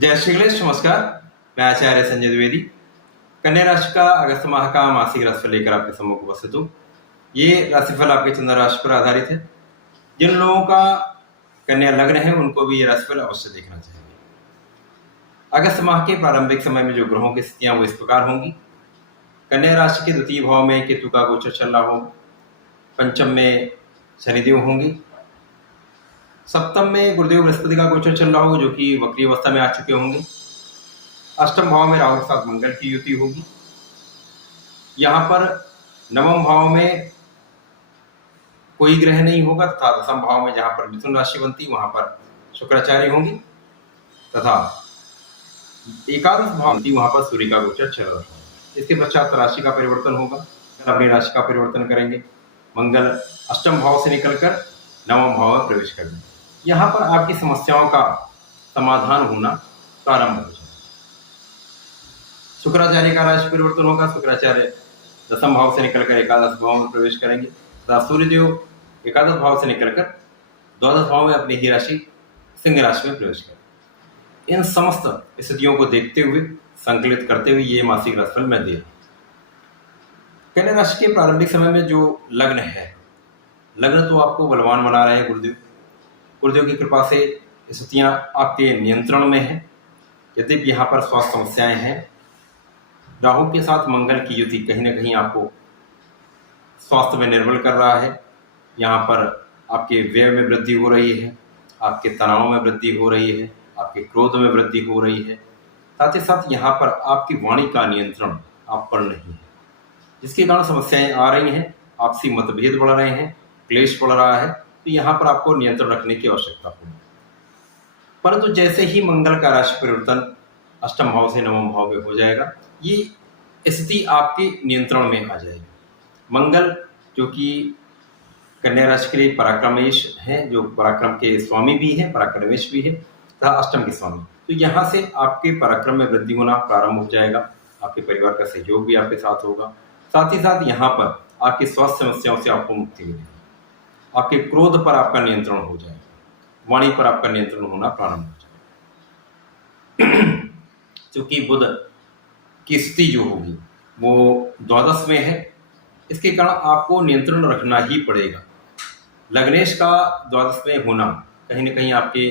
जय श्री गणेश। नमस्कार, मैं आचार्य संजय द्विवेदी कन्या राशि का अगस्त माह का मासिक राशिफल लेकर आपके सम्मुख उपस्थित हूँ। ये राशिफल आपके चंद्र राशि पर आधारित है। जिन लोगों का कन्या लग्न है उनको भी ये राशिफल अवश्य देखना चाहिए। अगस्त माह के प्रारंभिक समय में जो ग्रहों की स्थितियां वो इस प्रकार होंगी। कन्या राशि के द्वितीय भाव में केतु का गोचर चल रहा होगा। पंचम में शनिदेव होंगे। सप्तम में गुरुदेव बृहस्पति का गोचर चल रहा होगा, जो कि वक्री अवस्था में आ चुके होंगे। अष्टम भाव में राहु के साथ मंगल की युति होगी। यहाँ पर नवम भाव में कोई ग्रह नहीं होगा तथा दसम भाव में जहां पर मिथुन राशि बनती वहां पर शुक्राचार्य होंगी तथा एकादश भाव वहां पर सूर्य का गोचर चल रहा है। इसके पश्चात राशि का परिवर्तन होगा। अपनी राशि का परिवर्तन करेंगे। मंगल अष्टम भाव से निकलकर नवम भाव में प्रवेश करेंगे। यहाँ पर आपकी समस्याओं का समाधान होना प्रारंभ हो जाएगा। शुक्राचार्य का राशि परिवर्तन होगा। शुक्राचार्य दसम भाव से निकलकर एकादश भाव में प्रवेश करेंगे तथा सूर्यदेव एकादश भाव से निकलकर द्वादश भाव में अपनी ही राशि सिंह राशि में प्रवेश करेंगे। इन समस्त स्थितियों को देखते हुए, संकलित करते हुए ये मासिक राशिफल मैं दे रहा हूं। कन्या राशि के प्रारंभिक समय में जो लग्न है, लग्न तो आपको बलवान बना रहे हैं गुरुदेव। गुरुदेव की कृपा से स्थितियां आपके नियंत्रण में है। यद्यपि यहाँ पर स्वास्थ्य समस्याएं हैं। राहु के साथ मंगल की युति कहीं ना कहीं आपको स्वास्थ्य में निर्बल कर रहा है। यहाँ पर आपके व्यय में वृद्धि हो रही है, आपके तनाव में वृद्धि हो रही है, आपके क्रोध में वृद्धि हो रही है। साथ ही साथ यहाँ पर आपकी वाणी का नियंत्रण आप पर नहीं है, जिसके कारण समस्याएं आ रही हैं। आपसी मतभेद बढ़ रहे हैं, क्लेश बढ़ रहा है। तो यहाँ पर आपको नियंत्रण रखने की आवश्यकता होगी। परंतु जैसे ही मंगल का राशि परिवर्तन अष्टम भाव से नवम भाव में हो जाएगा, ये स्थिति आपके नियंत्रण में आ जाएगी। मंगल जो कि कन्या राशि के लिए पराक्रमेश है, जो पराक्रम के स्वामी भी है, पराक्रमेश भी है तथा अष्टम के स्वामी। तो यहाँ से आपके पराक्रम में वृद्धि होना प्रारंभ हो जाएगा। आपके परिवार का सहयोग भी आपके साथ होगा। साथ ही साथ यहाँ पर आपकी स्वास्थ्य समस्याओं से आपको मुक्ति मिलेगी। आपके क्रोध पर आपका नियंत्रण हो जाएगा। वाणी पर आपका नियंत्रण होना प्रारंभ हो जाएगा। क्योंकि बुध की स्थिति जो होगी वो द्वादश में है, इसके कारण आपको नियंत्रण रखना ही पड़ेगा। लग्नेश का द्वादश में होना कहीं ना कहीं आपके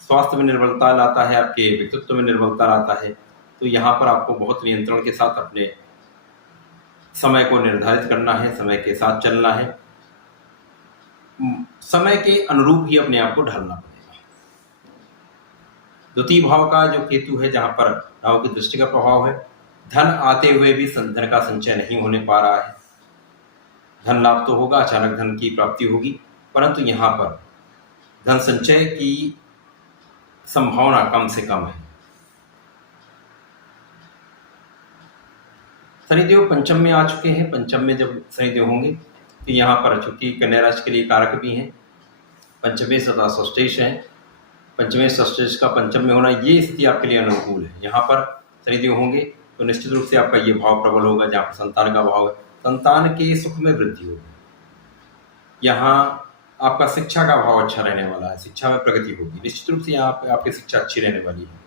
स्वास्थ्य में निर्बलता लाता है, आपके व्यक्तित्व में निर्बलता लाता है। तो यहाँ पर आपको बहुत नियंत्रण के साथ अपने समय को निर्धारित करना है, समय के साथ चलना है, समय के अनुरूप ही अपने आप को ढालना पड़ेगा। द्वितीय भाव का जो केतु है, जहां पर राहु की दृष्टि का प्रभाव है, धन आते हुए भी धन का संचय नहीं होने पा रहा है। धन लाभ तो होगा, अचानक धन की प्राप्ति होगी, परंतु यहाँ पर धन संचय की संभावना कम से कम है। शनिदेव पंचम में आ चुके हैं। पंचम में जब शनिदेव होंगे तो यहाँ पर चूंकि कन्या राशि के लिए कारक भी हैं, पंचमेश तथा षष्ठेश हैं। पंचमेश षष्ठेश का पंचम में होना, ये स्थिति आपके लिए अनुकूल है। यहाँ पर शनिदेव होंगे तो निश्चित रूप से आपका ये भाव प्रबल होगा, जहाँ पर संतान का भाव है। संतान के सुख में वृद्धि होगी। यहाँ आपका शिक्षा का भाव अच्छा रहने वाला है, शिक्षा में प्रगति होगी। निश्चित रूप से यहाँ पर आपकी शिक्षा अच्छी रहने वाली है।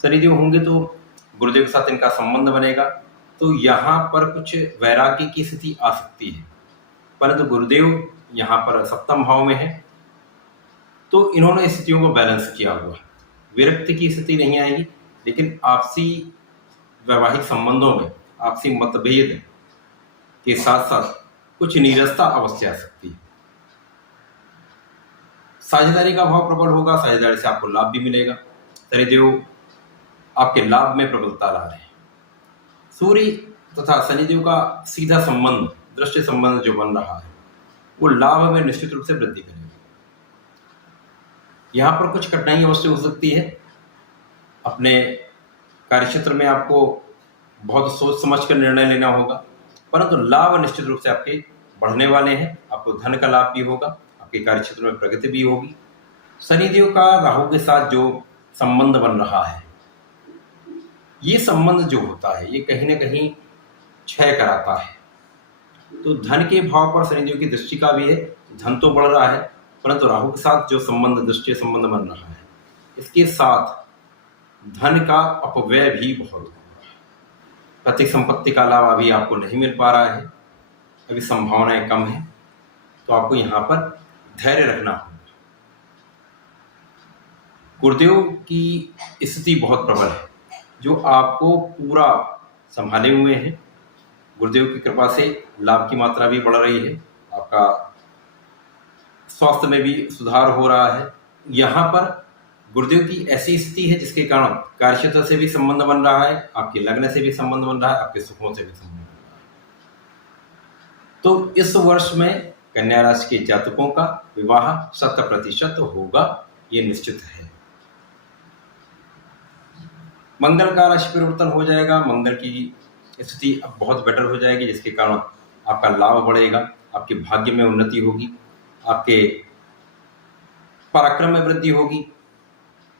शनिदेव होंगे तो गुरुदेव के साथ इनका संबंध बनेगा, तो यहाँ पर कुछ वैराग्य की स्थिति आ सकती है। परंतु गुरुदेव यहाँ पर सप्तम भाव में है, तो इन्होंने स्थितियों को बैलेंस किया हुआ। विरक्ति की स्थिति नहीं आएगी, लेकिन आपसी वैवाहिक संबंधों में आपसी मतभेद के साथ साथ कुछ नीरसता अवश्य आ सकती है। साझेदारी का भाव प्रबल होगा, साझेदारी से आपको लाभ भी मिलेगा। शनिदेव आपके लाभ में प्रबलता ला रहे हैं। सूर्य तथा शनिदेव का सीधा संबंध, दृष्टि संबंध जो बन रहा है, वो लाभ में निश्चित रूप से वृद्धि करेगा। यहाँ पर कुछ कठिनाई अवश्य हो सकती है। अपने कार्यक्षेत्र में आपको बहुत सोच समझ कर निर्णय लेना होगा, परंतु लाभ निश्चित रूप से आपके बढ़ने वाले हैं। आपको धन का लाभ भी होगा, आपके कार्यक्षेत्र में प्रगति भी होगी। शनिदेव का राहु के साथ जो संबंध बन रहा है, ये संबंध जो होता है ये कहीं ना कहीं क्षय कराता है। तो धन के भाव पर शनिदेव की दृष्टि का भी है, धन तो बढ़ रहा है, परंतु राहु के साथ जो संबंध, दृष्टि संबंध बन रहा है, इसके साथ धन का अपव्यय भी बहुत होगा। पति संपत्ति का लाभ अभी आपको नहीं मिल पा रहा है, अभी संभावनाएं कम है, तो आपको यहाँ पर धैर्य रखना होगा। गुरुदेव की स्थिति बहुत प्रबल है, जो आपको पूरा संभाले हुए हैं। गुरुदेव की कृपा से लाभ की मात्रा भी बढ़ रही है, आपका स्वास्थ्य में भी सुधार हो रहा है। यहाँ पर गुरुदेव की ऐसी स्थिति है जिसके कारण कार्यक्षेत्र से भी संबंध बन रहा है, आपके लग्न से भी संबंध बन रहा है, आपके सुखों से भी संबंध बन रहा है। तो इस वर्ष में कन्या राशि के जातकों का विवाह 100% होगा, ये निश्चित है। मंगल का राशि परिवर्तन हो जाएगा, मंगल की स्थिति अब बहुत बेटर हो जाएगी, जिसके कारण आपका लाभ बढ़ेगा, आपके भाग्य में उन्नति होगी, आपके पराक्रम में वृद्धि होगी।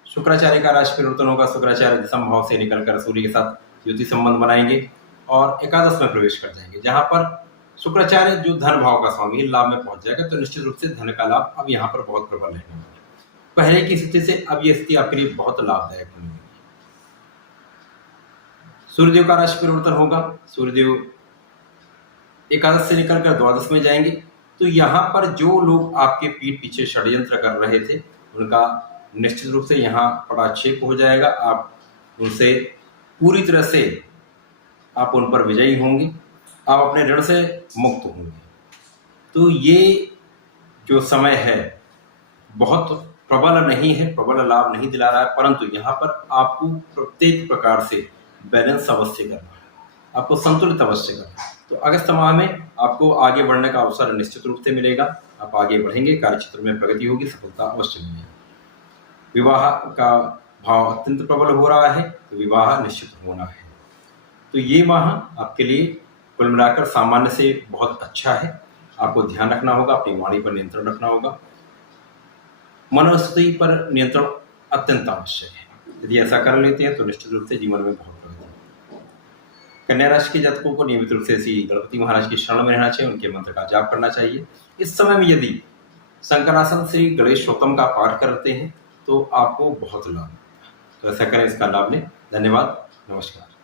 शुक्राचार्य का राशि परिवर्तन होगा, शुक्राचार्य दशम भाव से निकलकर सूर्य के साथ युति संबंध बनाएंगे और एकादश में प्रवेश कर जाएंगे, जहां पर शुक्राचार्य जो धन भाव का स्वामी है लाभ में पहुंच जाएगा। तो निश्चित रूप से धन का लाभ अब यहाँ पर बहुत प्रबल रहने वाला है। पहले की स्थिति से अब ये स्थिति आपके लिए बहुत लाभदायक होने वाली है। सूर्यदेव का राशि परिवर्तन होगा, सूर्यदेव एकादश से निकलकर द्वादश में जाएंगे। तो यहाँ पर जो लोग आपके पीठ पीछे षड्यंत्र कर रहे थे, उनका निश्चित रूप से यहाँ पटाक्षेप हो जाएगा। आप उनसे पूरी तरह से आप उन पर विजयी होंगे, आप अपने ऋण से मुक्त होंगे। तो ये जो समय है बहुत प्रबल नहीं है, प्रबल लाभ नहीं दिला रहा है, परंतु यहाँ पर आपको प्रत्येक प्रकार से बैलेंस अवश्य करना है, आपको संतुलित अवश्य करना है। तो अगस्त माह में आपको आगे बढ़ने का अवसर निश्चित रूप से मिलेगा, आप आगे बढ़ेंगे, कार्यक्षेत्र में प्रगति होगी, सफलता अवश्य मिलेगी। विवाह का भाव अत्यंत प्रबल हो रहा है, तो विवाह निश्चित होना है। तो ये माह आपके लिए कुल मिलाकर सामान्य से बहुत अच्छा है। आपको ध्यान रखना होगा, अपनी वाणी पर नियंत्रण रखना होगा, मनोस्थिति पर नियंत्रण अत्यंत आवश्यक है। यदि ऐसा कर लेते हैं तो निश्चित रूप से जीवन में बहुत प्रगति। कन्या राशि के जातकों को नियमित रूप से श्री गणपति महाराज की शरण में रहना चाहिए, उनके मंत्र का जाप करना चाहिए। इस समय में यदि शंकरासन श्री गणेश स्तोत्रम का पाठ करते हैं तो आपको बहुत लाभ, तो ऐसा करें, इसका लाभ लें। धन्यवाद, नमस्कार।